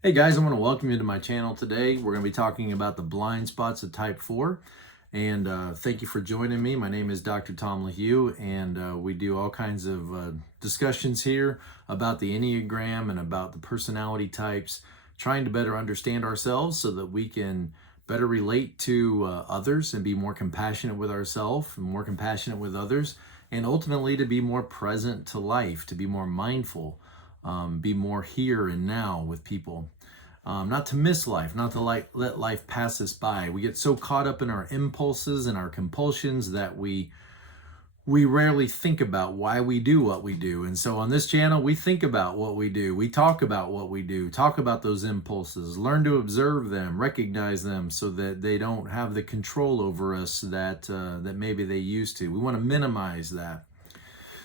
Hey guys, I want to welcome you to my channel today. We're going to be talking about the blind spots of type 4. And thank you for joining me. My name is Dr. Tom LaHue, and we do all kinds of discussions here about the Enneagram and about the personality types, trying to better understand ourselves so that we can better relate to others and be more compassionate with ourselves and more compassionate with others, and ultimately to be more present to life, to be more mindful. Be more here and now with people. Not to miss life, not to let life pass us by. We get so caught up in our impulses and our compulsions that we rarely think about why we do what we do. And so on this channel, we think about what we do. We talk about what we do, talk about those impulses, learn to observe them, recognize them so that they don't have the control over us that maybe they used to. We want to minimize that.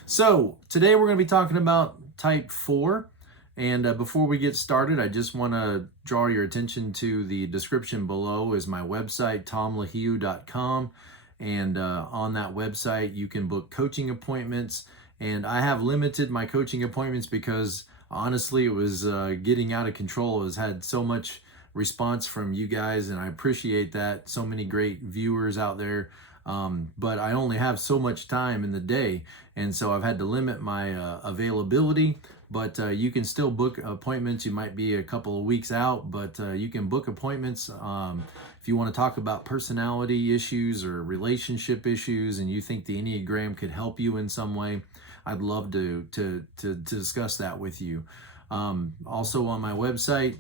So today we're going to be talking about type 4. And before we get started, I just want to draw your attention to the description below is my website, tomlahue.com. And on that website, you can book coaching appointments. And I have limited my coaching appointments because honestly, it was getting out of control. It has had so much response from you guys, and I appreciate that. So many great viewers out there. But I only have so much time in the day, and so I've had to limit my availability. But you can still book appointments. You might be a couple of weeks out, but you can book appointments if you want to talk about personality issues or relationship issues, and you think the Enneagram could help you in some way. I'd love to discuss that with you. Also on my website,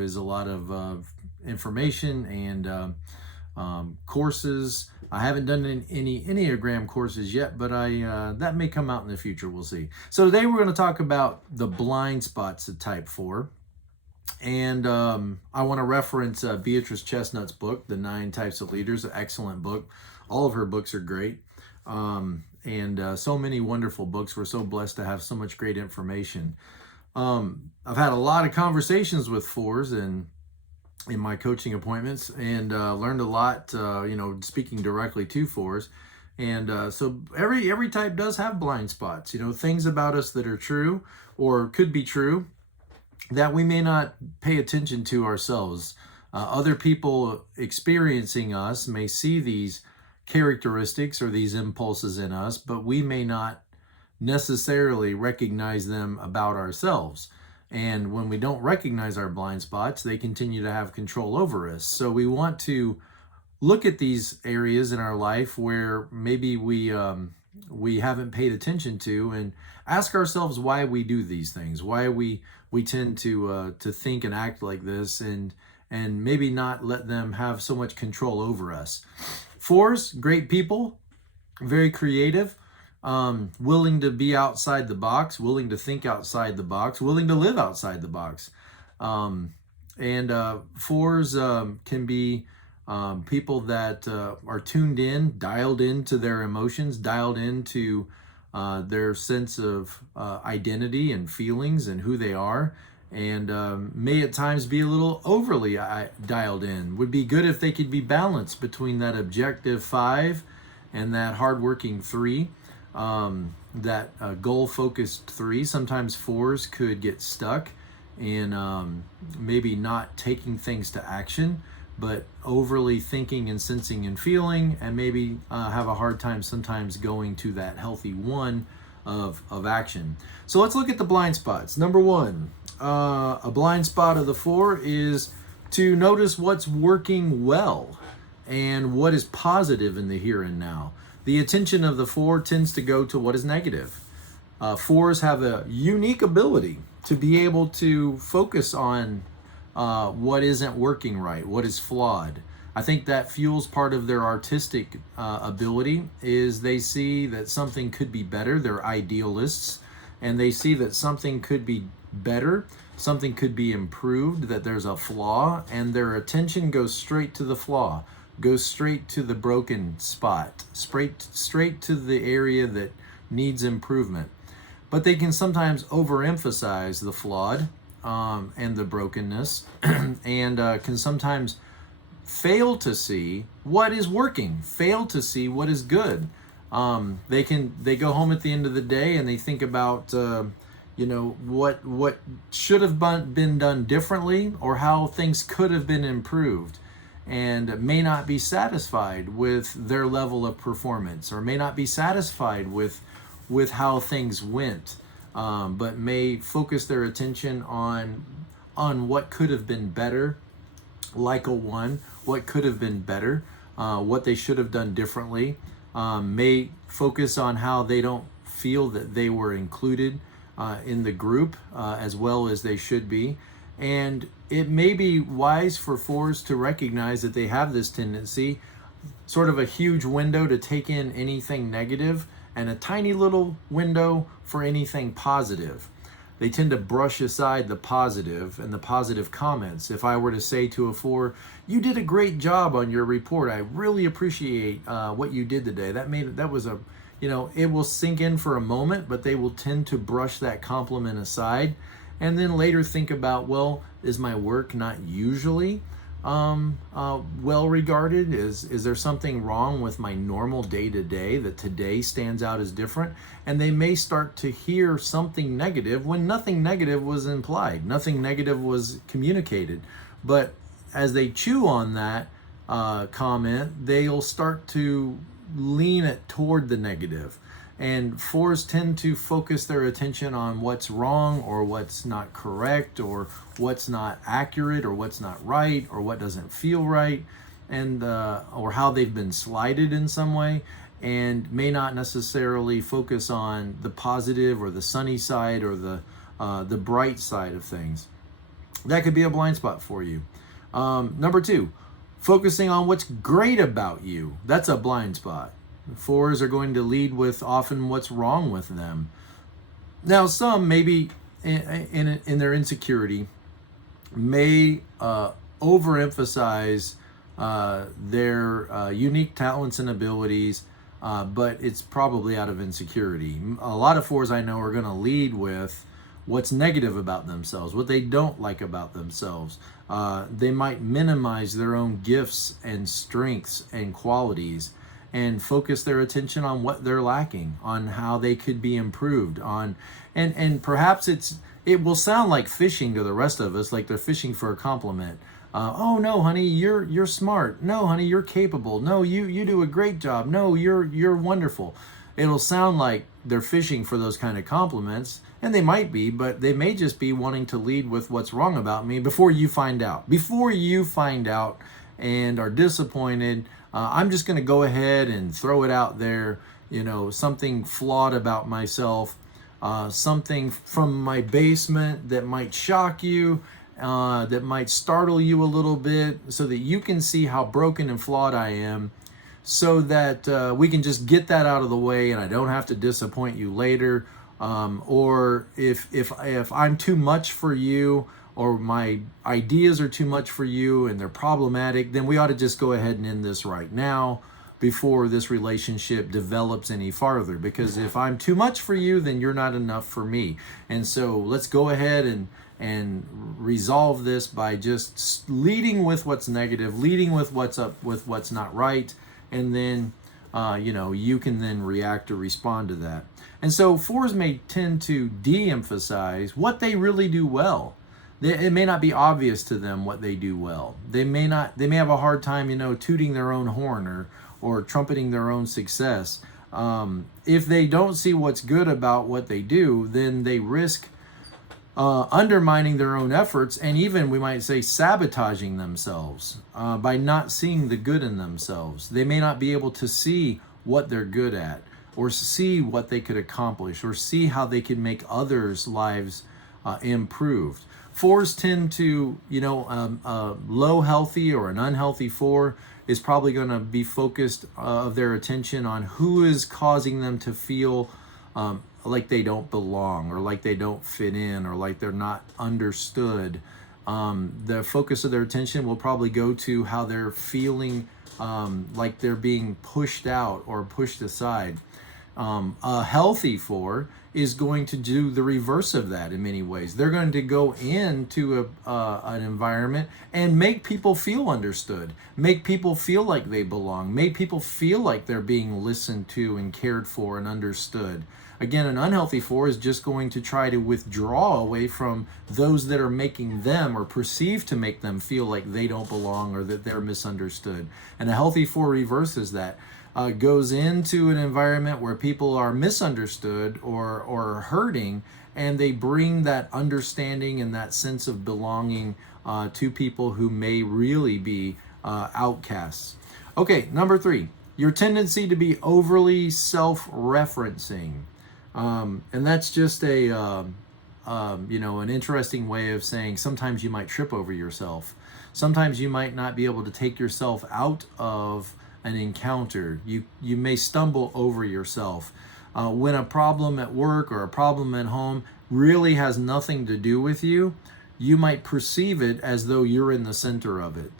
is a lot of information and courses. I haven't done any Enneagram courses yet, but that may come out in the future. We'll see. So today we're going to talk about the blind spots of type 4. And I want to reference Beatrice Chestnut's book, The 9 Types of Leaders, an excellent book. All of her books are great. And so many wonderful books. We're so blessed to have so much great information. I've had a lot of conversations with 4s and in my coaching appointments, and learned a lot, speaking directly to 4s. And so every type does have blind spots, things about us that are true or could be true that we may not pay attention to ourselves. Other people experiencing us may see these characteristics or these impulses in us, but we may not necessarily recognize them about ourselves. And when we don't recognize our blind spots, they continue to have control over us. So we want to look at these areas in our life where maybe we haven't paid attention to, and ask ourselves why we do these things, why we tend to think and act like this, and maybe not let them have so much control over us. 4s, great people, very creative. Willing to be outside the box, willing to think outside the box, willing to live outside the box. And 4s can be people that are tuned in, dialed into their emotions, dialed into their sense of identity and feelings and who they are, and may at times be a little overly dialed in. Would be good if they could be balanced between that objective 5 and that hardworking 3. That goal-focused 3. Sometimes 4s could get stuck in maybe not taking things to action, but overly thinking and sensing and feeling, and maybe have a hard time sometimes going to that healthy 1 of action. So let's look at the blind spots. Number 1, a blind spot of the 4 is to notice what's working well and what is positive in the here and now. The attention of the 4 tends to go to what is negative. 4s have a unique ability to be able to focus on what isn't working right, what is flawed. I think that fuels part of their artistic ability, is they see that something could be better. They're idealists, and they see that something could be better, something could be improved, that there's a flaw, and their attention goes straight to the flaw. Goes straight to the broken spot, straight to the area that needs improvement. But they can sometimes overemphasize the flawed and the brokenness, and can sometimes fail to see what is working, fail to see what is good. They go home at the end of the day and they think about what should have been done differently, or how things could have been improved, and may not be satisfied with their level of performance, or may not be satisfied with how things went, but may focus their attention on what could have been better, like a 1, what could have been better, what they should have done differently, may focus on how they don't feel that they were included in the group as well as they should be. And it may be wise for 4s to recognize that they have this tendency, sort of a huge window to take in anything negative and a tiny little window for anything positive. They tend to brush aside the positive and the positive comments. If I were to say to a 4, "You did a great job on your report. I really appreciate what you did today. That was a," it will sink in for a moment, but they will tend to brush that compliment aside, and then later think about, well, is my work not usually well regarded? Is there something wrong with my normal day-to-day that today stands out as different? And they may start to hear something negative when nothing negative was implied, nothing negative was communicated. But as they chew on that comment, they'll start to lean it toward the negative. And 4s tend to focus their attention on what's wrong, or what's not correct, or what's not accurate, or what's not right, or what doesn't feel right, and or how they've been slighted in some way, and may not necessarily focus on the positive or the sunny side or the bright side of things. That could be a blind spot for you. Number 2, focusing on what's great about you. That's a blind spot. 4s are going to lead with often what's wrong with them. Now, some maybe in their insecurity may overemphasize their unique talents and abilities, but it's probably out of insecurity. A lot of 4s I know are going to lead with what's negative about themselves, what they don't like about themselves. They might minimize their own gifts and strengths and qualities, and focus their attention on what they're lacking, on how they could be improved on. And perhaps it will sound like fishing to the rest of us, like they're fishing for a compliment. Oh no, honey, you're smart. No, honey, you're capable. No, you do a great job. No, you're wonderful. It'll sound like they're fishing for those kind of compliments, and they might be, but they may just be wanting to lead with what's wrong about me before you find out. Before you find out and are disappointed, I'm just going to go ahead and throw it out there, something flawed about myself, something from my basement that might shock you, that might startle you a little bit, so that you can see how broken and flawed I am, so that we can just get that out of the way and I don't have to disappoint you later. Or if I'm too much for you, or my ideas are too much for you and they're problematic, then we ought to just go ahead and end this right now before this relationship develops any farther. Because if I'm too much for you, then you're not enough for me. And so let's go ahead and resolve this by just leading with what's negative, leading with what's up, with what's not right, and then you can then react or respond to that. And so 4s may tend to de-emphasize what they really do well. It may not be obvious to them what they do well. They may have a hard time, tooting their own horn or trumpeting their own success. If they don't see what's good about what they do, then they risk undermining their own efforts, and even, we might say, sabotaging themselves by not seeing the good in themselves. They may not be able to see what they're good at, or see what they could accomplish, or see how they could make others' lives improved. 4s tend to, a low healthy or an unhealthy 4 is probably going to be focused of their attention on who is causing them to feel like they don't belong, or like they don't fit in, or like they're not understood. The focus of their attention will probably go to how they're feeling like they're being pushed out or pushed aside. A healthy 4 is going to do the reverse of that in many ways. They're going to go into an environment and make people feel understood, make people feel like they belong, make people feel like they're being listened to and cared for and understood. Again, an unhealthy 4 is just going to try to withdraw away from those that are making them or perceived to make them feel like they don't belong or that they're misunderstood. And a healthy 4 reverses that. Goes into an environment where people are misunderstood or hurting, and they bring that understanding and that sense of belonging to people who may really be outcasts. Okay, number 3, your tendency to be overly self-referencing. And that's just an interesting way of saying sometimes you might trip over yourself. Sometimes you might not be able to take yourself out of an encounter. You may stumble over yourself. When a problem at work or a problem at home really has nothing to do with you, you might perceive it as though you're in the center of it.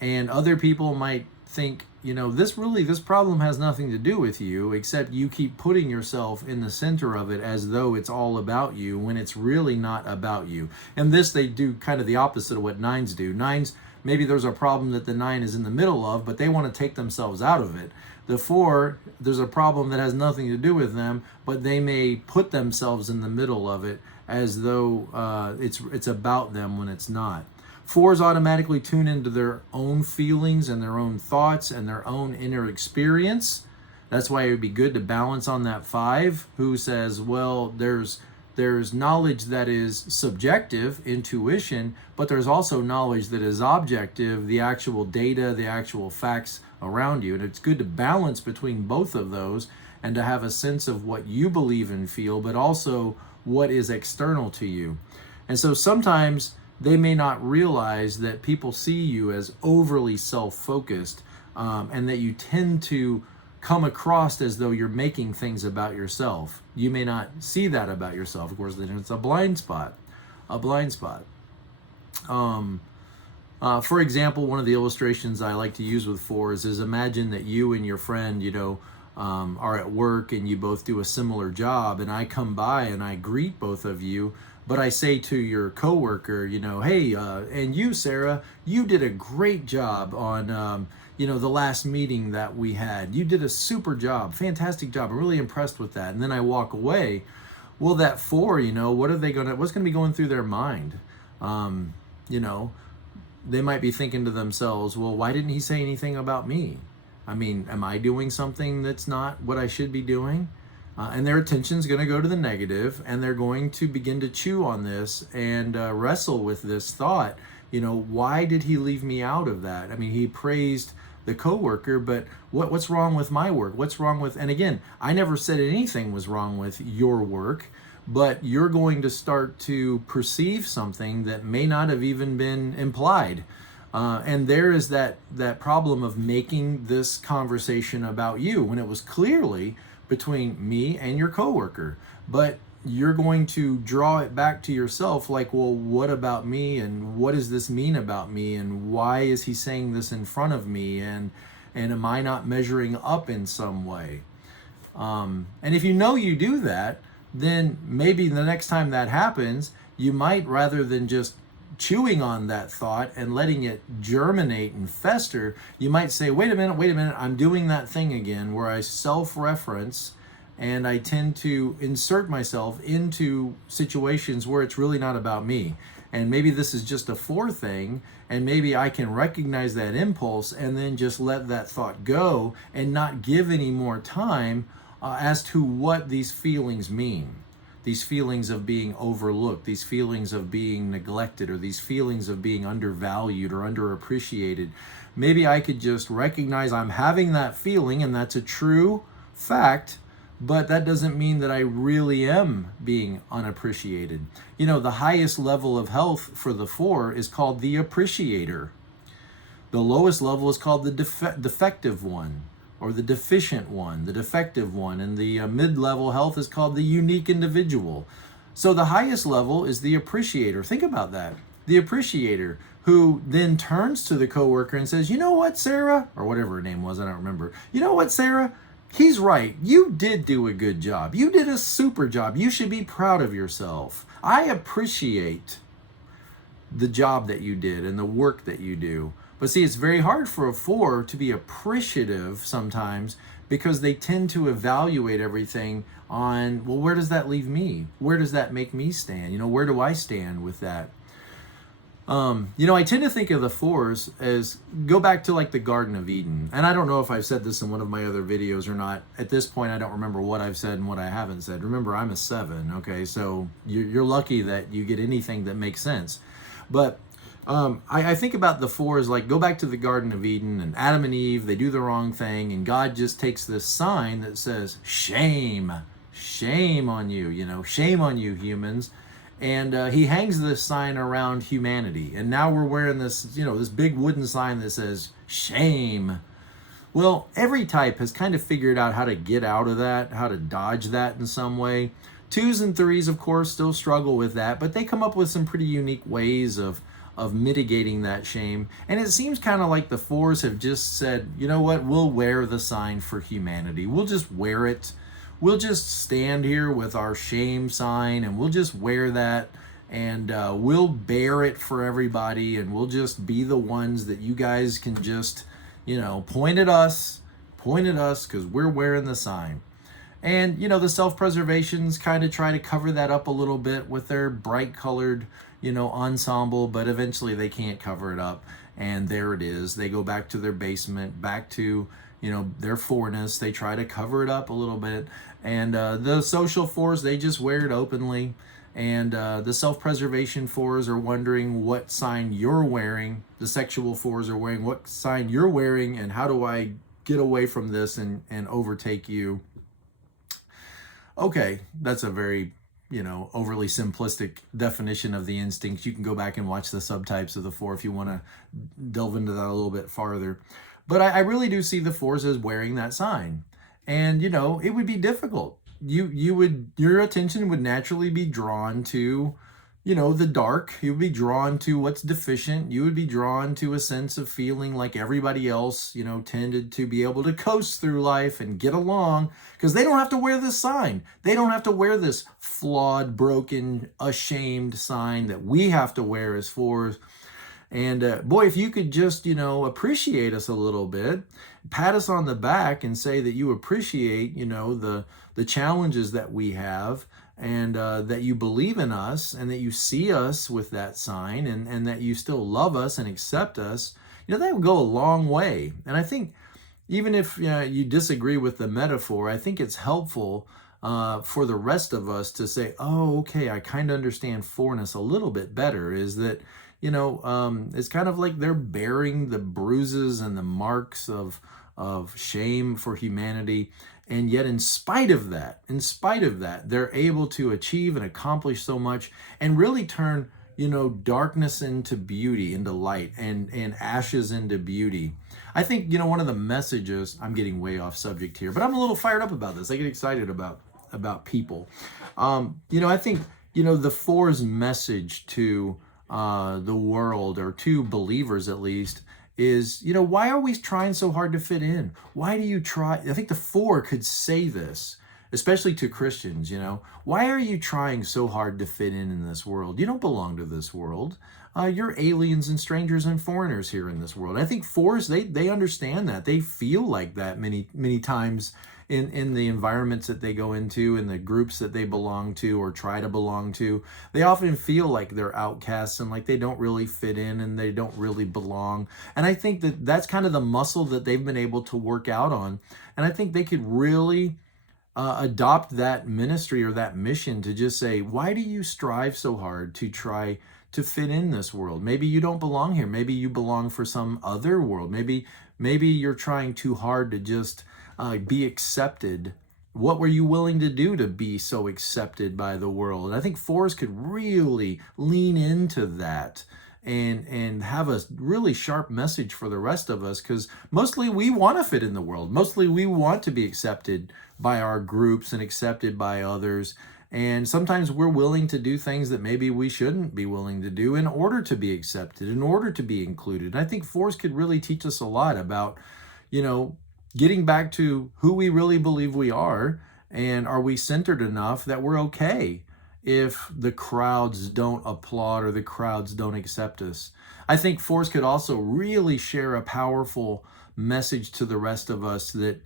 And other people might think, this problem has nothing to do with you, except you keep putting yourself in the center of it as though it's all about you, when it's really not about you. And this, they do kind of the opposite of what 9s do. 9s, maybe there's a problem that the 9 is in the middle of, but they want to take themselves out of it. The 4, there's a problem that has nothing to do with them, but they may put themselves in the middle of it as though it's about them when it's not. 4s automatically tune into their own feelings and their own thoughts and their own inner experience. That's why it would be good to balance on that 5, who says, well, there's knowledge that is subjective, intuition, but there's also knowledge that is objective, the actual data, the actual facts around you. And it's good to balance between both of those and to have a sense of what you believe and feel, but also what is external to you. And so sometimes they may not realize that people see you as overly self-focused, and that you tend to come across as though you're making things about yourself. You may not see that about yourself. Of course, then it's a blind spot. For example, one of the illustrations I like to use with 4s is imagine that you and your friend, are at work and you both do a similar job, and I come by and I greet both of you, but I say to your coworker, hey, and you, Sarah, you did a great job on, the last meeting that we had. You did a super job, fantastic job. I'm really impressed with that. And then I walk away. Well, that 4, what's going to be going through their mind? They might be thinking to themselves, well, why didn't he say anything about me? I mean, am I doing something that's not what I should be doing? And their attention's going to go to the negative, and they're going to begin to chew on this and wrestle with this thought. Why did he leave me out of that? I mean, he praised the coworker, but what's wrong with my work? What's wrong with? And again, I never said anything was wrong with your work, but you're going to start to perceive something that may not have even been implied. And there is that problem of making this conversation about you when it was clearly between me and your coworker. But you're going to draw it back to yourself like, well, what about me? And what does this mean about me? And why is he saying this in front of me? And am I not measuring up in some way? And if you do that, then maybe the next time that happens, you might, rather than just chewing on that thought and letting it germinate and fester, you might say, wait a minute, I'm doing that thing again where I self-reference and I tend to insert myself into situations where it's really not about me. And maybe this is just a 4 thing, and maybe I can recognize that impulse and then just let that thought go and not give any more time as to what these feelings mean. These feelings of being overlooked, these feelings of being neglected, or these feelings of being undervalued or underappreciated. Maybe I could just recognize I'm having that feeling, and that's a true fact, but that doesn't mean that I really am being unappreciated. The highest level of health for the 4 is called the appreciator. The lowest level is called the defective one, or the deficient one, the defective one, and the mid-level health is called the unique individual. So the highest level is the appreciator. Think about that. The appreciator, who then turns to the coworker and says, you know what, Sarah, or whatever her name was, I don't remember. You know what, Sarah, he's right. You did do a good job. You did a super job. You should be proud of yourself. I appreciate the job that you did and the work that you do. But see, it's very hard for a 4 to be appreciative sometimes, because they tend to evaluate everything on, well, where does that leave me? Where does that make me stand? You know, where do I stand with that? You know, I tend to think of the 4s as, go back to like the Garden of Eden. And I don't know if I've said this in one of my other videos or not. At this point, I don't remember what I've said and what I haven't said. Remember, I'm a 7, okay? So you're lucky that you get anything that makes sense. But I think about the 4s like, go back to the Garden of Eden, and Adam and Eve, they do the wrong thing, and God just takes this sign that says, shame, shame on you, you know, shame on you, humans. And he hangs this sign around humanity. And now we're wearing this, you know, this big wooden sign that says, shame. Well, every type has kind of figured out how to get out of that, how to dodge that in some way. 2s and 3s, of course, still struggle with that, but they come up with some pretty unique ways of mitigating that shame. And it seems kind of like the 4s have just said, you know what, we'll wear the sign for humanity. We'll just wear it. We'll just stand here with our shame sign, and we'll just wear that, and we'll bear it for everybody, and we'll just be the ones that you guys can just, you know, point at us, because we're wearing the sign. And, you know, the self-preservations kind of try to cover that up a little bit with their bright colored, you know, ensemble, but eventually they can't cover it up. And there it is. They go back to their basement, back to, you know, their 4ness. They try to cover it up a little bit. And the social 4s, they just wear it openly. And the self-preservation 4s are wondering what sign you're wearing. The sexual 4s are wearing what sign you're wearing, and how do I get away from this and overtake you? Okay, that's a very, you know, overly simplistic definition of the instincts. You can go back and watch the subtypes of the 4 if you want to delve into that a little bit farther. But I really do see the 4s as wearing that sign. And, you know, it would be difficult. Your attention would naturally be drawn to, you know, the dark. You would be drawn to what's deficient. You would be drawn to a sense of feeling like everybody else, you know, tended to be able to coast through life and get along, because they don't have to wear this sign. They don't have to wear this flawed, broken, ashamed sign that we have to wear as 4s. And boy, if you could just, you know, appreciate us a little bit, pat us on the back and say that you appreciate, you know, the challenges that we have, and that you believe in us, and that you see us with that sign, and that you still love us and accept us, you know, that would go a long way. And I think even if you disagree with the metaphor, I think it's helpful for the rest of us to say, oh, okay, I kind of understand 4ness a little bit better, is that, you know, it's kind of like they're bearing the bruises and the marks of shame for humanity. And yet in spite of that, they're able to achieve and accomplish so much, and really turn, you know, darkness into beauty, into light, and ashes into beauty. I think, you know, one of the messages, I'm getting way off subject here, but I'm a little fired up about this. I get excited about people. You know, I think, you know, the 4's message to the world, or to believers at least, is, you know, why are we trying so hard to fit in? Why do you try? I think the 4 could say this, especially to Christians, you know, why are you trying so hard to fit in this world? You don't belong to this world. You're aliens and strangers and foreigners here in this world. I think 4s, they understand that. They feel like that many times in the environments that they go into, in the groups that they belong to or try to belong to. They often feel like they're outcasts, and like they don't really fit in, and they don't really belong. And I think that that's kind of the muscle that they've been able to work out on. And I think they could really adopt that ministry or that mission to just say, why do you strive so hard to try to fit in this world? Maybe you don't belong here. Maybe you belong for some other world. Maybe you're trying too hard to just be accepted. What were you willing to do to be so accepted by the world? And I think 4s could really lean into that and have a really sharp message for the rest of us, because mostly we want to fit in the world. Mostly we want to be accepted by our groups and accepted by others. And sometimes we're willing to do things that maybe we shouldn't be willing to do in order to be accepted, in order to be included. And I think 4s could really teach us a lot about, you know, getting back to who we really believe we are, and are we centered enough that we're okay if the crowds don't applaud or the crowds don't accept us. I think fours could also really share a powerful message to the rest of us that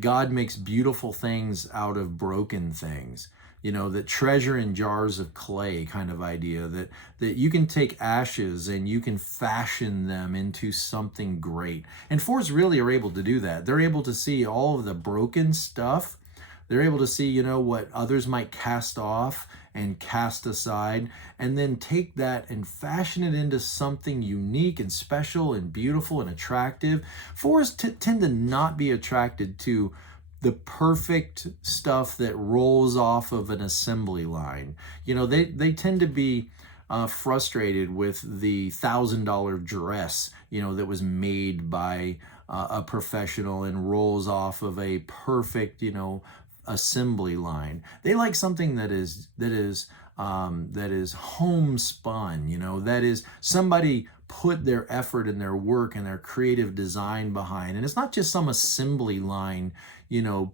God makes beautiful things out of broken things. That treasure in jars of clay kind of idea, that you can take ashes and you can fashion them into something great. And fours really are able to do that. They're able to see all of the broken stuff. They're able to see, what others might cast off and cast aside, and then take that and fashion it into something unique and special and beautiful and attractive. Fours tend to not be attracted to the perfect stuff that rolls off of an assembly line. They tend to be frustrated with the $1,000 dress, that was made by a professional and rolls off of a perfect, assembly line. They like something that is homespun, that is somebody put their effort and their work and their creative design behind. And it's not just some assembly line,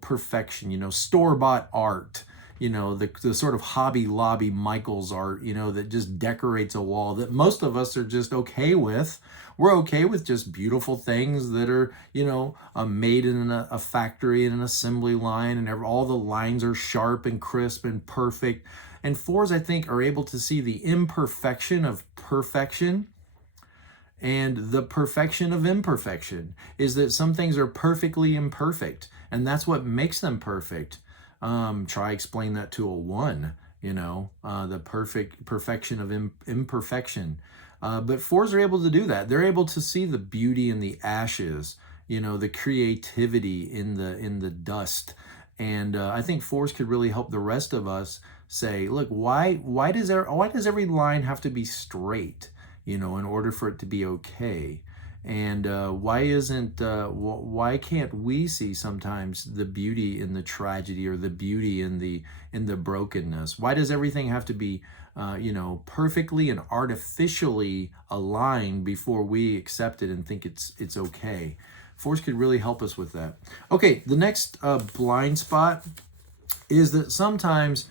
perfection, store-bought art, the sort of Hobby Lobby Michaels art, that just decorates a wall that most of us are just okay with. We're okay with just beautiful things that are, made in a factory in an assembly line, and all the lines are sharp and crisp and perfect. And fours, I think, are able to see the imperfection of perfection. And the perfection of imperfection is that some things are perfectly imperfect, and that's what makes them perfect. Try explain that to a 1, the perfection of imperfection. But fours are able to do that. They're able to see the beauty in the ashes, the creativity in the dust. And I think fours could really help the rest of us say, look, why does every line have to be straight, in order for it to be okay? And why can't we see sometimes the beauty in the tragedy or the beauty in the brokenness? Why does everything have to be perfectly and artificially aligned before we accept it and think it's okay? Fours could really help us with that. Okay, the next blind spot is that sometimes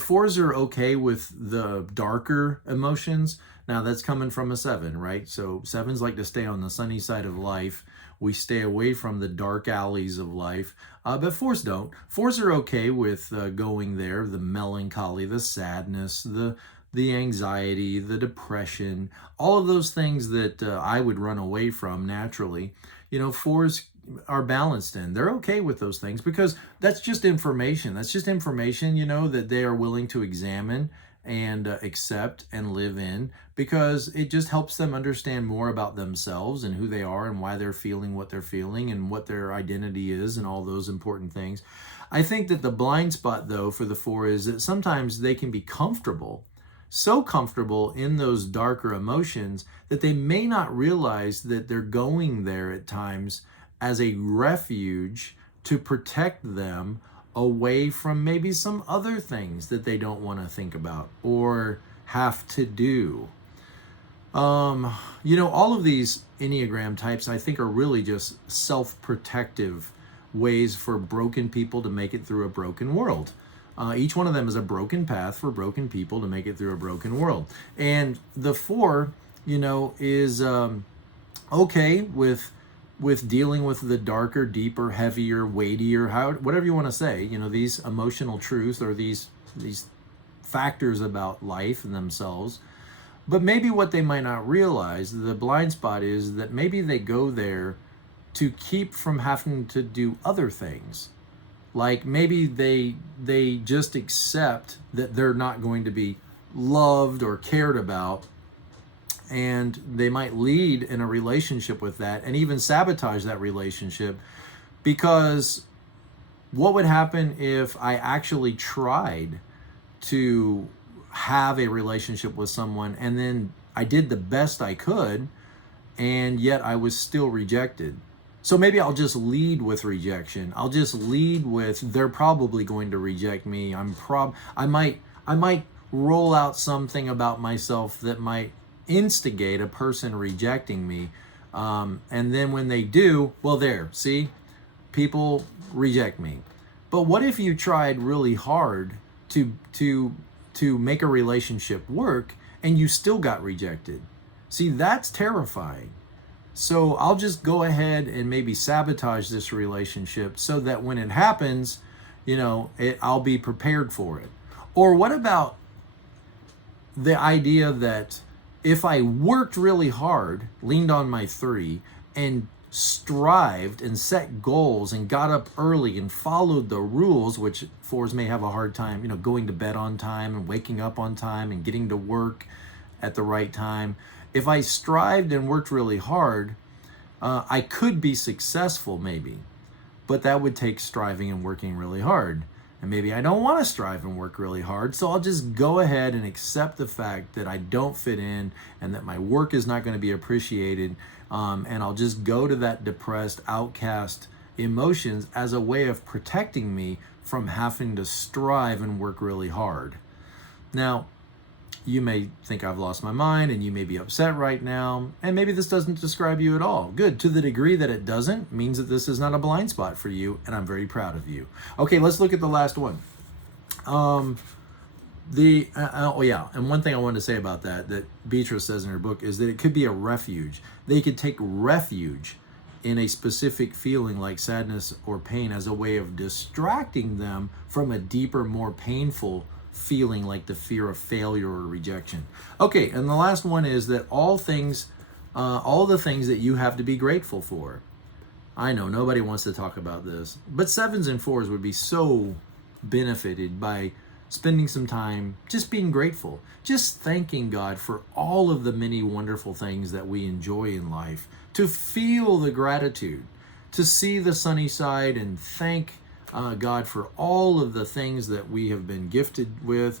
fours are okay with the darker emotions. Now that's coming from a 7, right? So 7s like to stay on the sunny side of life. We stay away from the dark alleys of life, but fours don't. Fours are okay with going there, the melancholy, the sadness, the anxiety, the depression, all of those things that I would run away from naturally. Fours are balanced in. They're okay with those things because that's just information. That's just information, that they are willing to examine and accept and live in, because it just helps them understand more about themselves and who they are and why they're feeling what they're feeling and what their identity is and all those important things. I think that the blind spot, though, for the 4 is that sometimes they can be comfortable, so comfortable in those darker emotions that they may not realize that they're going there at times as a refuge to protect them away from maybe some other things that they don't want to think about or have to do. All of these Enneagram types, I think, are really just self-protective ways for broken people to make it through a broken world. Each one of them is a broken path for broken people to make it through a broken world. And the 4, is okay with dealing with the darker, deeper, heavier, weightier, whatever you want to say, these emotional truths or these factors about life and themselves. But maybe what they might not realize, the blind spot, is that maybe they go there to keep from having to do other things. Like maybe they just accept that they're not going to be loved or cared about, and they might lead in a relationship with that and even sabotage that relationship, because what would happen if I actually tried to have a relationship with someone and then I did the best I could and yet I was still rejected? So maybe I'll just lead with rejection. I'll just lead with they're probably going to reject me. I might roll out something about myself that might instigate a person rejecting me, and then when they do, well, there, see, people reject me. But what if you tried really hard to to make a relationship work and you still got rejected. See, that's terrifying. So I'll just go ahead and maybe sabotage this relationship so that when it happens, I'll be prepared for it. Or what about the idea that if I worked really hard, leaned on my 3, and strived and set goals and got up early and followed the rules, which 4s may have a hard time, going to bed on time and waking up on time and getting to work at the right time. If I strived and worked really hard, I could be successful maybe, but that would take striving and working really hard. And maybe I don't want to strive and work really hard, so I'll just go ahead and accept the fact that I don't fit in and that my work is not going to be appreciated, and I'll just go to that depressed, outcast emotions as a way of protecting me from having to strive and work really hard. Now, you may think I've lost my mind and you may be upset right now, and maybe this doesn't describe you at all. Good. To the degree that it doesn't, means that this is not a blind spot for you, and I'm very proud of you. Okay, let's look at the last one. And one thing I wanted to say about that Beatrice says in her book is that it could be a refuge. They could take refuge in a specific feeling like sadness or pain as a way of distracting them from a deeper, more painful feeling like the fear of failure or rejection. Okay, and the last one is that all the things that you have to be grateful for. I know nobody wants to talk about this, but 7s and 4s would be so benefited by spending some time just being grateful, just thanking God for all of the many wonderful things that we enjoy in life, to feel the gratitude, to see the sunny side and thank God for all of the things that we have been gifted with.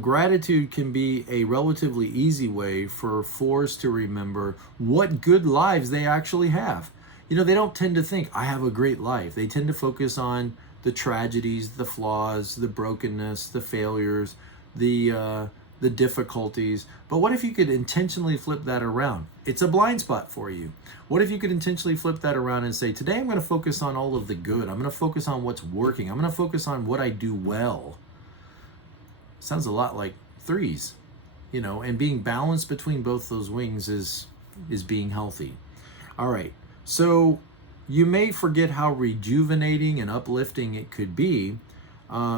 Gratitude can be a relatively easy way for 4s to remember what good lives they actually have. They don't tend to think, I have a great life. They tend to focus on the tragedies, the flaws, the brokenness, the failures, the difficulties. But what if you could intentionally flip that around? It's a blind spot for you. What if you could intentionally flip that around and say, today I'm going to focus on all of the good. I'm going to focus on what's working. I'm going to focus on what I do well. Sounds a lot like 3s, and being balanced between both those wings is being healthy. All right. So you may forget how rejuvenating and uplifting it could be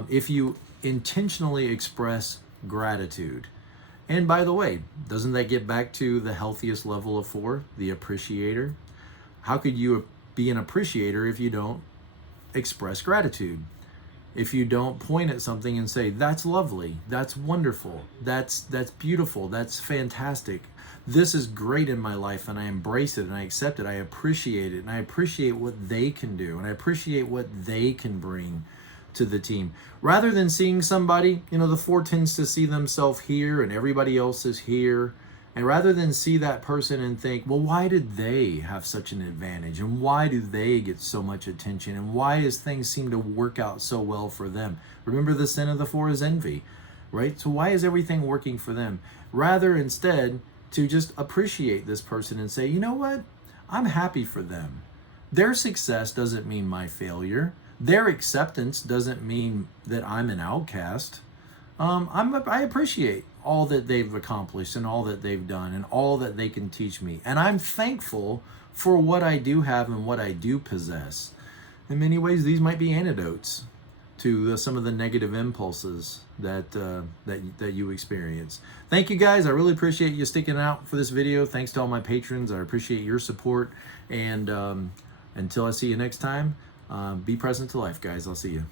if you intentionally express gratitude. And by the way, doesn't that get back to the healthiest level of 4, the appreciator? How could you be an appreciator if you don't express gratitude? If you don't point at something and say, that's lovely, that's wonderful, that's beautiful, that's fantastic, this is great in my life, and I embrace it and I accept it, I appreciate it, and I appreciate what they can do, and I appreciate what they can bring to the team. Rather than seeing somebody, the 4 tends to see themselves here and everybody else is here. And rather than see that person and think, well, why did they have such an advantage? And why do they get so much attention? And why does things seem to work out so well for them? Remember, the sin of the 4 is envy, right? So why is everything working for them? Rather, instead, to just appreciate this person and say, you know what? I'm happy for them. Their success doesn't mean my failure. Their acceptance doesn't mean that I'm an outcast. I appreciate all that they've accomplished and all that they've done and all that they can teach me. And I'm thankful for what I do have and what I do possess. In many ways, these might be antidotes to some of the negative impulses that you experience. Thank you guys. I really appreciate you sticking out for this video. Thanks to all my patrons. I appreciate your support. And until I see you next time, be present to life, guys. I'll see you.